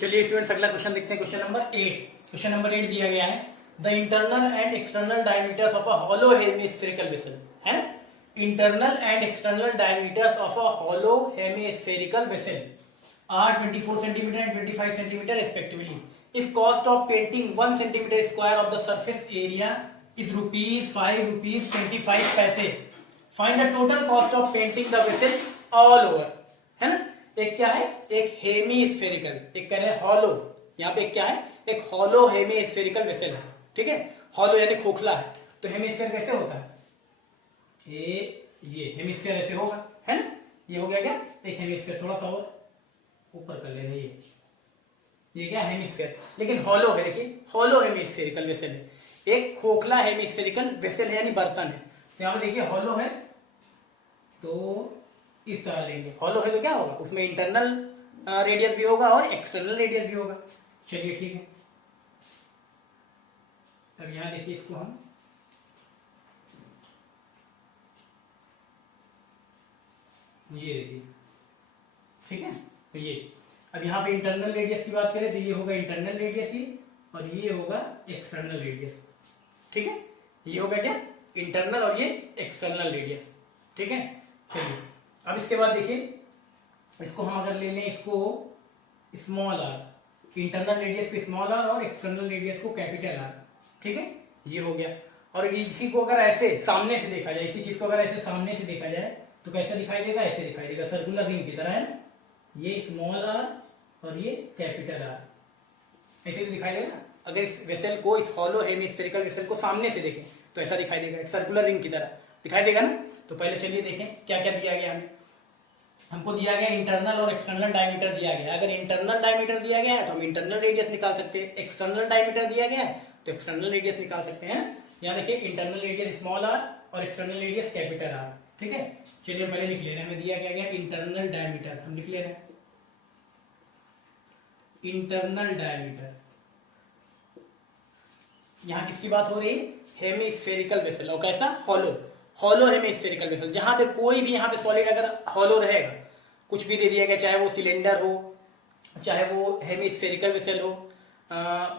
चलिए स्टूडेंट्स अगला क्वेश्चन देखते हैं। Question number 8। क्वेश्चन नंबर 8 दिया गया है the internal and external diameters of a hollow hemispherical vessel है ना। Internal and external diameters of a hollow hemispherical vessel are 24 centimeter and 25 centimeter respectively. If cost of painting 1 centimeter square of the surface area is rupees 5 rupees 25 पैसे, find the total cost of painting the vessel all over है ना। एक क्या है, एक hemispherical, एक कह रहे हैं हॉलो। यहाँ पे क्या है, एक हॉलो हेमिस्फेरिकल वेसल है। ठीक है, हॉलो यानी खोखला है। तो हेमिस्फेयर कैसे होता है, ये हेमिस्फेयर ऐसे होगा है ना। ये हो गया क्या, एक हेमिस्फेयर। थोड़ा सा और ऊपर कर ले रही है, ये क्या हेमिस्फेयर, लेकिन हॉलो है। देखिए हॉलो हेमिस्फेरिकल वेसल है, एक खोखला हेमिस्फेरिकल वेसल है यानी बर्तन है। तो यहाँ पे देखिए हॉलो है तो इस तरह लेंगे। हॉलो है तो क्या होगा, उसमें इंटरनल रेडियस भी होगा और एक्सटर्नल रेडियस भी होगा। चलिए ठीक है, अब यहाँ देखिए इसको हम ये देखिए, ठीक है। तो ये अब यहाँ पे इंटरनल रेडियस की बात करें तो ये होगा इंटरनल रेडियस ही, और ये होगा एक्सटर्नल रेडियस। ठीक है, ये होगा क्या, इंटरनल और ये एक्सटर्नल रेडियस। ठीक है, चलिए अब इसके बाद देखिए, इसको हम अगर ले लें इसको स्मॉल आर, इंटरनल रेडियस को स्मॉल आर और एक्सटर्नल रेडियस को कैपिटल आर। ठीक है, ये हो गया। और इसी को अगर ऐसे सामने से देखा जाए, इसी चीज को अगर ऐसे सामने से देखा जाए तो कैसे दिखाई देगा, ऐसे दिखाई देगा, सर्कुलर रिंग की तरह है ना। ये स्मॉल आर और ये कैपिटल आर ऐसे दिखाई देगा। अगर इस वेसल को, इस हॉलो हेमिस्फेरिकल वेसल को सामने से देखें तो ऐसा दिखाई देगा, सर्कुलर रिंग की तरह दिखाई देगा ना। तो पहले चलिए देखें क्या क्या दिया गया हमें। हमको दिया गया इंटरनल और एक्सटर्नल डायमीटर दिया गया। अगर इंटरनल डायमीटर दिया गया है तो हम इंटरनल रेडियस निकाल सकते हैं, एक्सटर्नल डायमीटर दिया गया है तो एक्सटर्नल रेडियस निकाल सकते हैं। यहाँ देखिए इंटरनल रेडियस स्मॉल आर और एक्सटर्नल रेडियस कैपिटल आर। ठीक है, चलिए पहले लिख ले रहे हैं, हमें दिया क्या गया इंटरनल डायमीटर, हम लिख ले रहे हैं इंटरनल डायमीटर। यहां किसकी बात हो रही है, हेमिस्फेरिकल वेसल, और कैसा, हॉलो, हॉलो हेमिस्फेरिकल वेसल। जहां पे कोई भी यहाँ पे सॉलिड अगर हॉलो रहेगा, कुछ भी दे दिया गया, चाहे वो सिलेंडर हो, चाहे वो हेमिस्फेरिकल वेसल हो,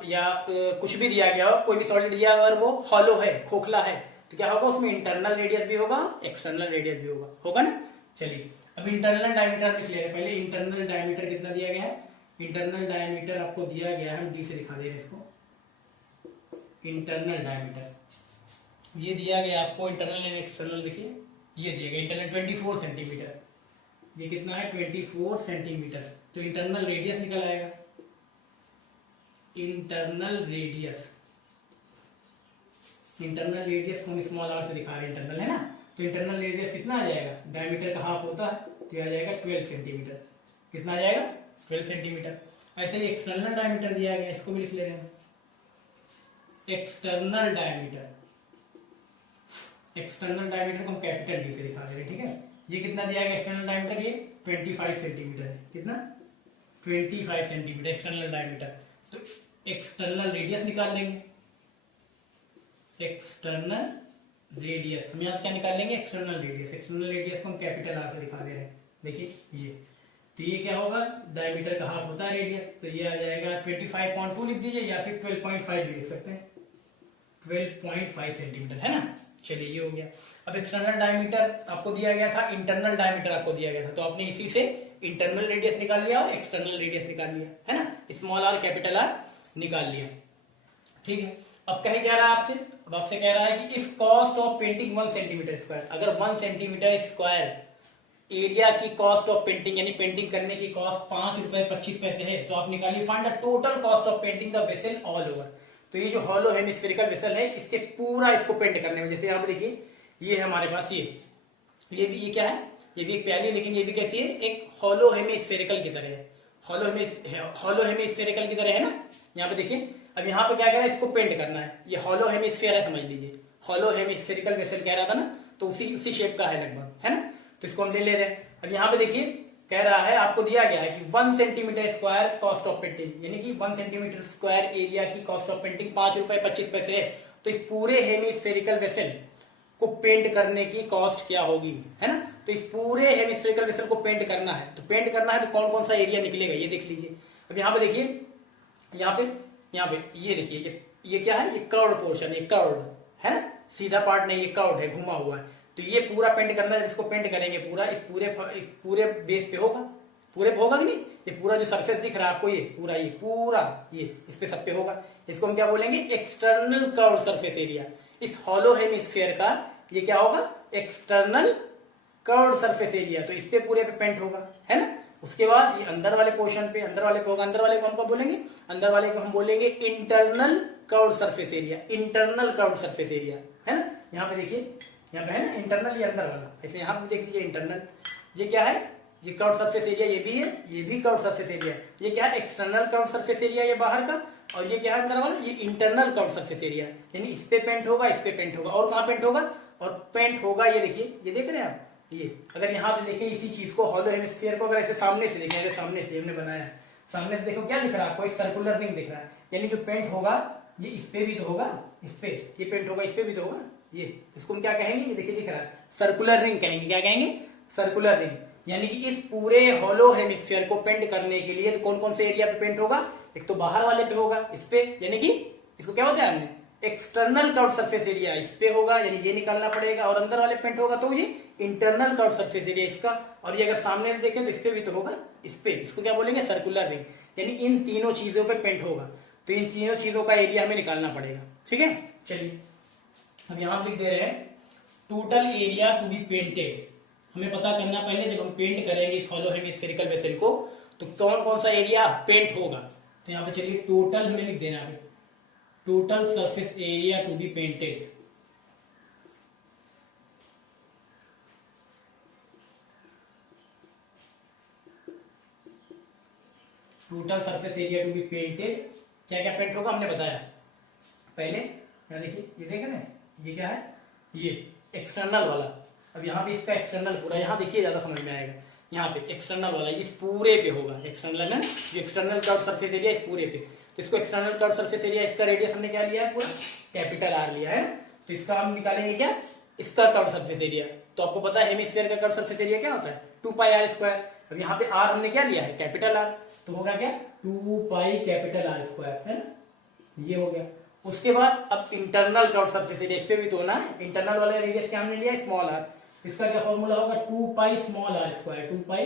या कुछ भी दिया गया हो, कोई भी सॉलिड दिया, अगर वो हॉलो है, खोखला है, तो क्या होगा, उसमें इंटरनल रेडियस भी होगा, एक्सटर्नल रेडियस भी होगा ना। चलिए अब इंटरनल डायमीटर लिख ले रहे हैं। पहले इंटरनल डायमीटर कितना दिया गया है, इंटरनल डायमीटर आपको दिया गया है, हम डी से दिखा दे रहे हैं इसको। इंटरनल डायमीटर ये दिया गया आपको, इंटरनल एंड एक्सटर्नल देखिए ये दिया गया। इंटरनल 24 सेंटीमीटर, ये कितना है 24 सेंटीमीटर। तो इंटरनल रेडियस निकल आएगा, इंटरनल रेडियस, इंटरनल रेडियस को हम स्मॉल आर से दिखा रहे हैं, इंटरनल है ना। तो इंटरनल रेडियस कितना आ जाएगा, डायमीटर का हाफ होता है तो आ जाएगा 12 सेंटीमीटर। कितना आ जाएगा, 12 सेंटीमीटर। ऐसे ही एक्सटर्नल डायमीटर दिया गया, इसको भी लिख ले रहे हैं एक्सटर्नल डायमीटर। एक्सटर्नल डायमीटर को हम कैपिटल डी से दिखा दे रहे हैं। ठीक है, ये कितना दिया गया एक्सटर्नल डायमीटर, ये 25 सेंटीमीटर है। कितना, 25 सेंटीमीटर एक्सटर्नल डायमीटर। तो एक्सटर्नल रेडियस निकाल लेंगे, एक्सटर्नल रेडियस हम यहाँ से क्या निकाल लेंगे, एक्सटर्नल रेडियस। एक्सटर्नल रेडियस को हम कैपिटल आर से दिखा दे रहे हैं। देखिए ये, तो ये क्या होगा, डायमीटर का हाफ होता है रेडियस, तो ये आ जाएगा 25.2 लिख दीजिए, या फिर 12.5 भी लिख सकते हैं, 12.5 सेंटीमीटर है ना। चलिए ये हो गया। अब एक्सटर्नल डायमीटर आपको दिया गया था, इंटरनल डायमीटर आपको दिया गया था, तो आपने इसी से इंटरनल रेडियस निकाल लिया और एक्सटर्नल रेडियस निकाल लिया है ना, स्मॉल आर कैपिटल आर निकाल लिया। ठीक है, अब कहे क्या रहा है आपसे, अब आपसे कह रहा है कि if cost of painting 1 centimetre square, अगर 1 सेंटीमीटर स्क्वायर एरिया की कॉस्ट ऑफ पेंटिंग, यानी पेंटिंग करने की कॉस्ट 5 रुपए 25 पैसे है, तो आप निकालिए find the total cost of painting the vessel all over. तो ये जो हॉलो हेमिस्फेरिकल वेसल है, इसके पूरा इसको पेंट करने में, जैसे यहाँ पे देखिए ये है हमारे पास, ये भी, ये क्या है, ये भी एक प्याली, लेकिन ये भी कैसी है, एक हॉलो हेमिस्फेरिकल की तरह है, हॉलो हेमिस्फेरिकल की तरह है ना। यहाँ पे देखिए, अब यहाँ पे क्या कह रहा है, इसको पेंट करना है। ये हॉलो हेमिस्फेयर है, समझ लीजिए, हॉलो हेमिस्फेरिकल वेसल कह रहा था ना, तो उसी शेप का है लगभग, है ना। तो इसको हम ले रहे हैं। अब यहाँ पे देखिए कह रहा है, आपको दिया गया है कि 1 centimetre square cost of painting, यानी कि 1 सेंटीमीटर स्क्वायर एरिया की कॉस्ट ऑफ पेंटिंग 5 रुपए 25 पैसे है। तो इस पूरे हेमिस्फेरिकल वेसल को पेंट करने की कॉस्ट क्या होगी, है ना। तो इस पूरे हेमिस्फेरिकल वेसल को पेंट करना है, तो कौन कौन सा एरिया निकलेगा ये देख लीजिए। अब यहाँ पे देखिए, यहाँ पे ये देखिए, ये क्या है, ये कर्व्ड पोर्शन, ये कर्व्ड है ना, सीधा पार्ट नहीं, ये कर्व्ड है, घुमा हुआ है। तो ये पूरा पेंट करना है, इसको पेंट करेंगे पूरा, इस पूरे बेस पे होगा, पूरे पे होगा कि नहीं, ये पूरा जो सरफेस दिख रहा है आपको, ये पूरा ये इस पे सब पे होगा। इसको हम क्या बोलेंगे, एक्सटर्नल कर्व्ड सरफेस एरिया। इस हॉलो हेमिस्फीयर का ये क्या होगा, एक्सटर्नल कर्व्ड सरफेस एरिया। तो इस पे पूरे पे पेंट होगा, है ना। उसके बाद ये अंदर वाले पोर्शन पे, अंदर वाले पे होगा, अंदर वाले को हम क्या बोलेंगे, अंदर वाले को हम बोलेंगे internal curved surface area, internal curved surface area, है ना। यहाँ पे देखिए, यहाँ पे है ना इंटरनल, ये अंदर वाला, ऐसे यहाँ पे देख लीजिए इंटरनल, ये क्या है, ये कर्व्ड सरफेस एरिया, ये भी है, ये भी कर्व्ड सरफेस एरिया। ये क्या है, एक्सटर्नल कर्व्ड सरफेस एरिया, ये बाहर का, और ये क्या है अंदर वाला, ये इंटरनल कर्व्ड सरफेस एरिया। यानी इस पे पेंट होगा, इस पे पेंट होगा, और कहाँ पेंट होगा, और पेंट होगा, ये देखिए, ये देख रहे हैं आप, ये अगर यहाँ पे देखें इसी चीज को, हॉलो हेमिस्फीयर को अगर ऐसे सामने से देखें, अगर सामने से हमने बनाया है, सामने से देखो क्या दिख रहा है आपको, एक सर्कुलर रिंग दिख रहा है। यानी जो पेंट होगा ये इस पे भी तो होगा, इस पे ये पेंट होगा, इस पे भी तो होगा, ये इसको हम क्या कहेंगे, ये देखिए दिख रहा है, सर्कुलर रिंग कहेंगे। क्या कहेंगे, सर्कुलर रिंग। यानी कि इस पूरे हॉलो हेमिस्फीयर को पेंट करने के लिए तो कौन कौन से एरिया पे पेंट होगा, एक तो बाहर वाले पे होगा, इस पे, यानी कि इसको क्या बताया हमने, एक्सटर्नल कर्व्ड सरफेस एरिया इस पे होगा, यानी ये निकालना पड़ेगा, और अंदर वाले पेंट होगा तो ये इंटरनल कर्व्ड सरफेस एरिया इसका, और ये अगर सामने से देखें तो इस पे भी तो होगा, इस पे, इसको क्या बोलेंगे, सर्कुलर रिंग। यानी इन तीनों चीजों पे पेंट होगा, तो इन तीनों चीजों का एरिया हमें निकालना पड़ेगा, ठीक है। चलिए अब यहां लिख दे रहे हैं total area to be painted. हमें पता करना पहले, जब हम पेंट करेंगे इस हॉलो हेमिस्फेरिकल वेसल को, तो कौन कौन सा एरिया पेंट होगा। तो यहाँ पे चलिए टोटल हमें लिख देना है, total surface area to be painted. Total surface area to be painted, क्या क्या पेंट होगा हमने बताया पहले। यहाँ देखिए, ये देख रहे हैं, ये क्या है, ये एक्सटर्नल वाला। अब यहाँ पे इसका एक्सटर्नल पूरा, यहाँ देखिए ज्यादा समझ में आएगा, यहाँ पे एक्सटर्नल वाला इस पूरे पे होगा, एक्सटर्नल है, जो एक्सटर्नल कर्व सरफेस एरिया इस पूरे पे, तो इसको एक्सटर्नल कर्व सरफेस एरिया, इसका रेडियस हमने क्या लिया है, पूरा कैपिटल आर लिया है। तो इसका हम निकालेंगे क्या, इसका कर्व सरफेस एरिया। तो आपको पता है हेमिस्फीयर का कर्व सरफेस एरिया क्या होता है, 2 पाई आर स्क्वायर। अब यहाँ पे आर हमने क्या लिया है, कैपिटल आर, तो होगा क्या 2 पाई कैपिटल आर स्क्वायर, है ना, ये हो गया। उसके बाद अब इंटरनल कर्व सरफेस एरिया, इस पे भी तो होना है, इंटरनल वाला रेडियस क्या हमने लिया, स्मॉल आर। इसका क्या फॉर्मूला होगा, 2 pi small r square, 2 pi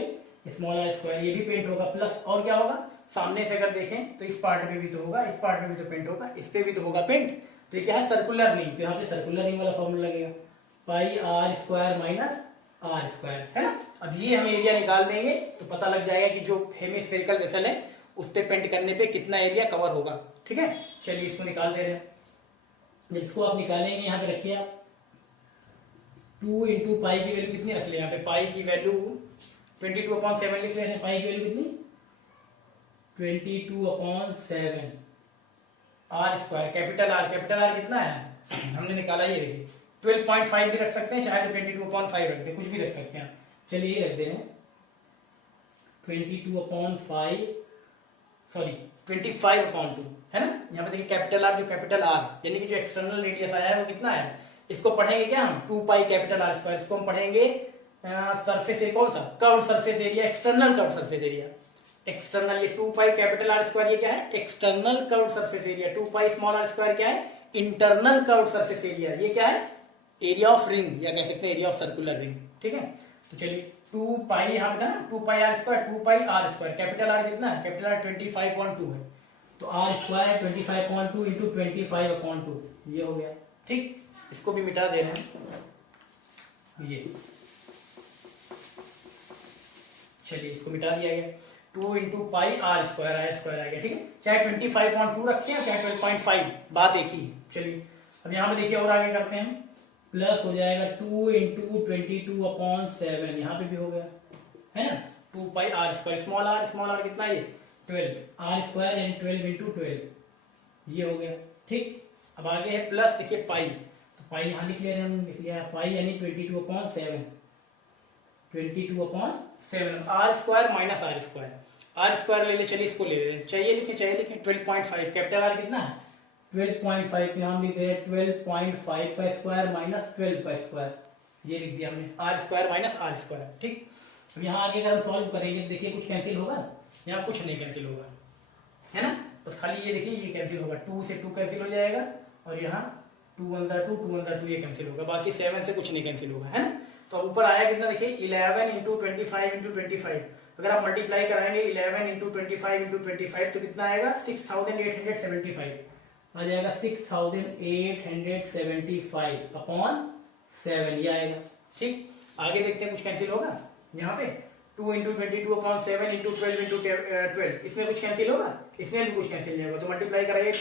small r square, ये भी पेंट होगा, प्लस और क्या होगा, सामने से अगर देखें तो इस पार्ट पे भी तो होगा, इस पार्ट पे भी तो पेंट होगा, इस पे भी तो होगा पेंट। तो ये क्या है, सर्कुलर रिंग, तो यहाँ पे सर्कुलर रिंग वाला फॉर्मूला लगेगा, pi r square minus r square, है ना। अब ये हम एरिया निकाल देंगे तो पता लग जाएगा कि जो हेमिस्फेरिकल वेसल है उस पे पेंट करने पे कितना एरिया कवर होगा, ठीक है। चलिए इसको निकाल दे रहे हैं। इसको आप निकालेंगे, यहाँ पे रखिए आप 2 इंटू पाई की वैल्यू कितनी रख ले, यहाँ पे पाई की वैल्यू 22/7 लिख ले, पाई की वैल्यू कितनी 22/7 आर स्क्वायर, कैपिटल आर कितना है हमने निकाला, ये देखिए 12.5 भी रख सकते हैं, चाहे तो 22/5 रख दे, कुछ भी रख सकते हैं। चलिए ये रख दे रहे हैं 22/5, सॉरी 25/2, है ना। यहाँ पे देखिए कैपिटल आर, जो कैपिटल आर यानी कि जो एक्सटर्नल रेडियस आया है वो कितना है, इसको पढ़ेंगे क्या हम, 2 पाई कैपिटल आर स्क्वायर। इसको हम पढ़ेंगे सरफेस एरिया, कौन सा, curve surface area, external curve surface area, external, ये 2 पाई कैपिटल आर स्क्वायर, ये क्या है, external curve surface area. 2 pi small r square क्या है, इंटरनल कर्व सरफेस एरिया, ये क्या है, एरिया ऑफ रिंग, या कह सकते हैं एरिया ऑफ सर्कुलर रिंग, ठीक है। तो चलिए 2 पाई यहाँ पे था ना, 2 pi r square, 2 pi r square, capital r कितना है, कैपिटल आर 25/2 है, तो आर स्क्वायर 25/2 इंटू 25/2, ये हो गया, ठीक। इसको भी मिटा दे रहे हैं, ये चलिए इसको मिटा दिया गया, 2 इंटू पाई आर स्क्वायर आ गया, ठीक है। चाहे 25/2 रखें चाहे 12.5, बात एक ही है। चलिए अब यहाँ पे देखिए और आगे करते हैं, प्लस हो जाएगा 2 इंटू 22/7, यहाँ पे भी हो गया, है ना, 2 pi r square, small are कितना है, 12 आर स्क्वायर यानी 12 इंटू 12, ये हो गया, ठीक। अब आगे है प्लस, देखिए पाई, तो पाई यहाँ लिख ले रहे हैं हम, लिख लिया पाई यानी 22/7, 22/7, r square minus r square ले ले, चलिए इसको ले लें, चाहिए लिखे 12.5, कैपिटल आर कितना है 12.5, तो हम लिख दे रहे 12.5 का स्क्वायर माइनस 12 का स्क्वायर, ये लिख दिया हमने, r square minus r square, ठीक। अब यहाँ आगे अगर हम सॉल्व करेंगे देखिए कुछ कैंसिल होगा, यहाँ कुछ नहीं कैंसिल होगा, है ना। बस खाली ये देखिए ये कैंसिल होगा, 2 से 2 कैंसिल हो जाएगा और यहाँ 2 1 2 2 1 2 ये कैंसिल होगा, बाकी 7 से कुछ नहीं कैंसिल होगा, है ना। तो अब ऊपर आया कितना देखिए 11 इंटू 25 इंटू 25। अगर आप मल्टीप्लाई कराएंगे 11 इंटू 25 इंटू 25 तो कितना आएगा 6875 आ जाएगा, 6875 अपॉन 7 ये आएगा। ठीक, आगे देखते हैं कुछ कैंसिल होगा यहाँ पे 2 इंटू 22 अपॉन 7 इंटू 12 इंटू 12, इसमें कुछ कैंसिल होगा, इसमें भी कुछ कैंसिल नहीं होगा। तो मल्टीप्लाई कराइए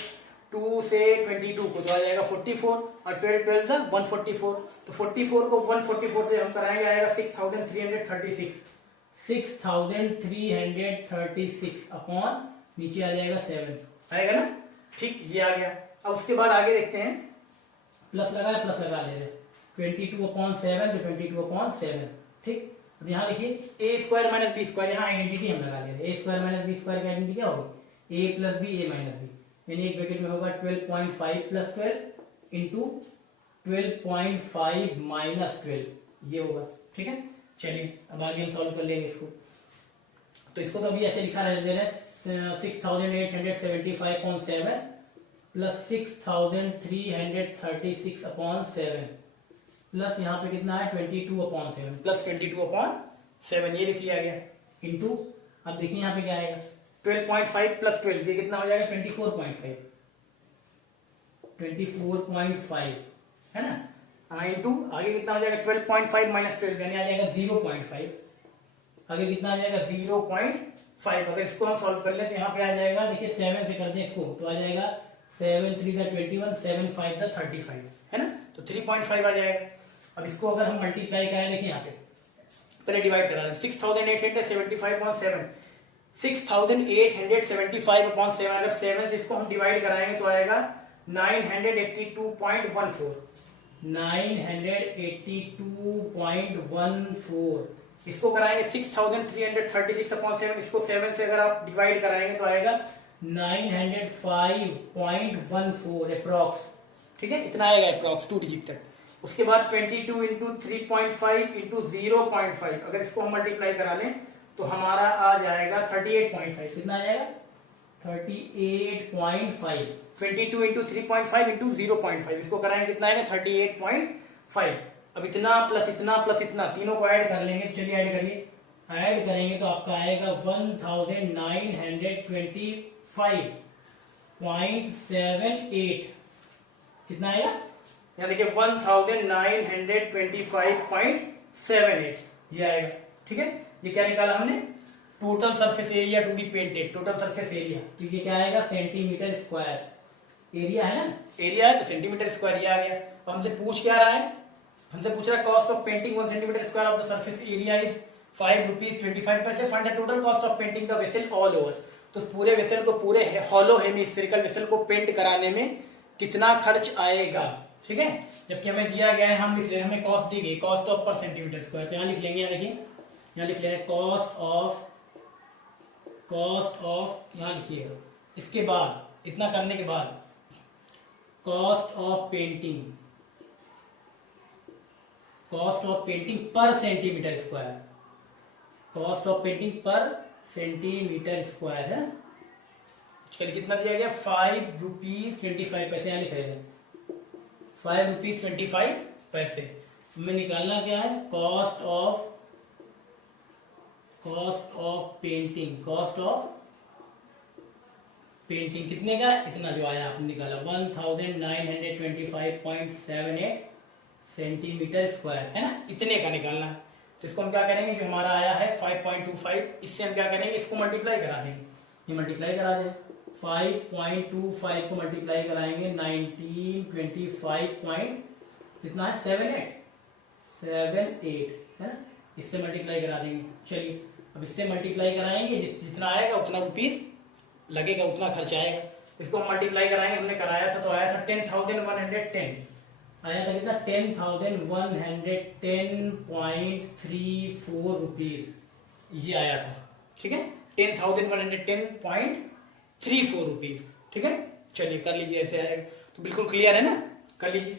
2 से 22 को तो आ जाएगा 44 और 12 12 से 144, तो 44 को 144 से हम कराएंगे आएगा 6336 अपॉन नीचे आ जाएगा 7 आएगा ना। ठीक, ये आ गया। अब उसके बाद आगे देखते हैं, प्लस लगा है, प्लस लगा ले रहे 22 अपॉन 7 तो 22 अपॉन 7। ठीक, अब यहाँ देखिए ए स्क्वायर माइनस बी स्क्वायर, यहाँ आइडेंटिटी हम लगा ले रहे हैं। ए स्क्वायर माइनस बी स्क्वायर की आइडेंटिटी क्या होगी, ए प्लस बी ए माइनस बी, यानी एक ब्रैकेट में होगा 12.5 प्लस 12 इंटू 12.5 माइनस 12 ये होगा। ठीक है, चलिए अब आगे हम सॉल्व कर लेंगे इसको। तो इसको तो अभी ऐसे लिखा रह दे रहे हैं 6875/7 प्लस 6336 अपॉन 7 प्लस यहाँ पे कितना है 22 अपॉन 7 प्लस 22 अपॉन 7 ये लिख लिया गया इंटू, अब देखिए यहाँ पे क्या आएगा 12.5 प्लस 12 ये कितना हो जाएगा 24.5 है ना। हाँ इंटू आगे कितना हो जाएगा 12.5 माइनस 12 यानी आ जाएगा 0.5, आगे कितना आ जाएगा 0.5। अगर इसको हम सॉल्व कर ले तो यहाँ पे आ जाएगा देखिए 7 से कर दें इसको तो आ जाएगा 7 3 21 7 5 35 है ना, तो 3.5 आ जाएगा। अब इसको अगर हम मल्टीप्लाई करें देखिए यहाँ पे पहले डिवाइड करा दें 6875/7 6875/7 अगर 7 से इसको हम डिवाइड कराएंगे तो आएगा 982.14 इसको कराएंगे 6336/7 इसको 7 से अगर आप डिवाइड कराएंगे तो आएगा 905.14 अप्रॉक्स। ठीक है, इतना आएगा अप्रॉक्स 2 डिजिट तक। उसके बाद 22 इंटू 3.5 इंटू 0.5 अगर इसको हम मल्टीप्लाई करा लें तो हमारा आ जाएगा 38.5। कितना आ जाएगा 38.5। 22 इंटू 3.5 इंटू 0.5 इसको कराएंगे कितना आएगा 38.5। अब इतना प्लस इतना प्लस इतना तीनों को ऐड कर लेंगे, चलिए ऐड करिए, ऐड करेंगे तो आपका आएगा 1925.78 कितना आएगा, यहाँ देखिए 1925.78 ये आएगा। ठीक है, ये क्या निकाला हमने total surface area to be painted, total surface area, तो ये क्या आएगा सेंटीमीटर स्क्वायर, एरिया है ना, एरिया है तो सेंटीमीटर स्क्वायर ये आ गया। अब हमसे पूछ क्या रहा है, हमसे पूछ रहा है cost of painting 1 centimetre square of the surface area is 5 rupees 25 पैसे, find the total cost of painting the vessel all over. तो पूरे वेसल को, पूरे हॉलो हेमिस्फेरिकल वेसल को पेंट कराने में कितना खर्च आएगा। ठीक है, जबकि हमें दिया गया है, हम लिख रहे हैं, हमें कॉस्ट दी गई कॉस्ट ऑफ पर सेंटीमीटर स्क्वायर, तो यहाँ लिख लेंगे, यहाँ देखिए यहाँ लिख लेंगे कॉस्ट ऑफ यहाँ लिखिएगा। इसके बाद इतना करने के बाद कॉस्ट ऑफ पेंटिंग पर centimetre square, cost of painting पर सेंटीमीटर स्क्वायर है। चलिए कितना दिया गया 5 रुपीज 25 पैसे, यहाँ लिख रहे हैं 5 रुपीज 25 पैसे। हमें निकालना क्या है कॉस्ट ऑफ पेंटिंग कितने का, इतना जो आया आपने निकाला 1925.78 सेंटीमीटर स्क्वायर है ना, इतने का निकालना है। तो इसको हम क्या करेंगे, जो हमारा आया है 5.25 इससे हम क्या करेंगे, इसको मल्टीप्लाई करा देंगे, ये मल्टीप्लाई करा दें 5.25 को मल्टीप्लाई कराएंगे 1925 कितना है 78 है ना, इससे मल्टीप्लाई करा देंगे। चलिए अब इससे मल्टीप्लाई कराएंगे, जितना आएगा उतना रुपीज लगेगा, उतना खर्च आएगा। इसको हम मल्टीप्लाई कराएंगे, हमने कराया था तो आया था 10,110 आया था कितना 10,110.34 रुपीज ये आया था। ठीक है, 10,110.34 रुपीज। ठीक है, चलिए कर लीजिए, ऐसे आएगा तो बिल्कुल क्लियर है ना, कर लीजिए।